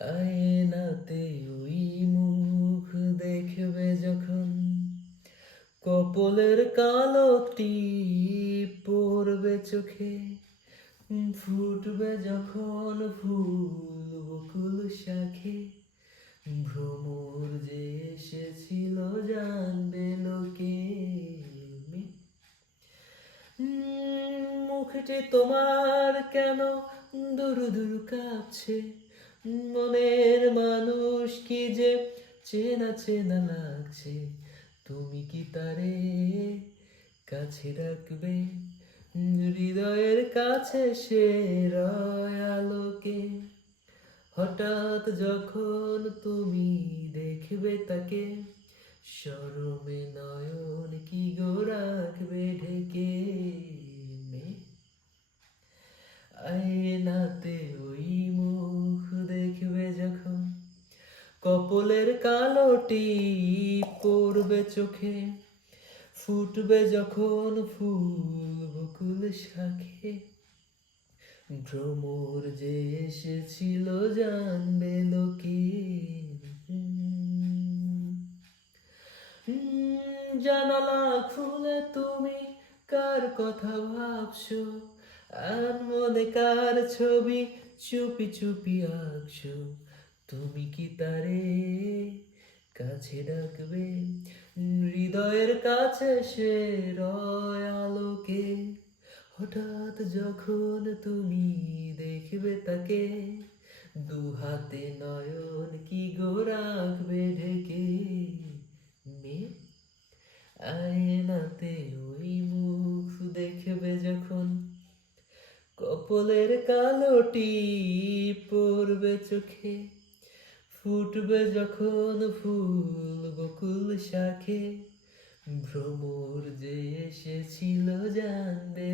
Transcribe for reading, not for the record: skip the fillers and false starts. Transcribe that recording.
আয়নাতে ওই মুখ দেখবে যখন, কপলের কালো টিপ পড়বে চোখে, ফুটবে যখন ফুল বকুল শাখে, ভ্রমর যে এসেছিল জানবে লোকে। মুখটি তোমার কেন দুরু দুরু কাঁপছে, মনের মানুষ কি যে চেনা চেনা লাগছে, তুমি কি তারে কাছে রাখবে হৃদয়ের কাছে সে রয় আলোকে। হঠাৎ যখন তুমি দেখবে তাকে, শরমে নয়ন কি গো রাখবে ঢেকে। আয়নাতে ওই মুখ দেখবে যখন, কপলের কালো টিপ পড়বে চোখে, ফুটবে যখন ফুল বকুল শাখে, ভ্রমর যে এসেছিল জানবে লোকে। জানালা খুলে তুমি কার কথা ভাবছো, মনে কার ছবি চুপি চুপি আঁকছো, তুমি কি তারে কাছে ডাকবে হৃদয়ের কাছে সে রয় আলোকে। হঠাৎ যখন তুমি দেখবে তাকে, দু হাতে নয়ন কি গো রাখবে ঢেকে। আয়নাতে ওই মুখ দেখবে যখন, কপলের কালো টিপ পড়বে চোখে, ফুটবে যখন ফুল বকুল শাখে, ভ্রমর যে এসেছিল জানবে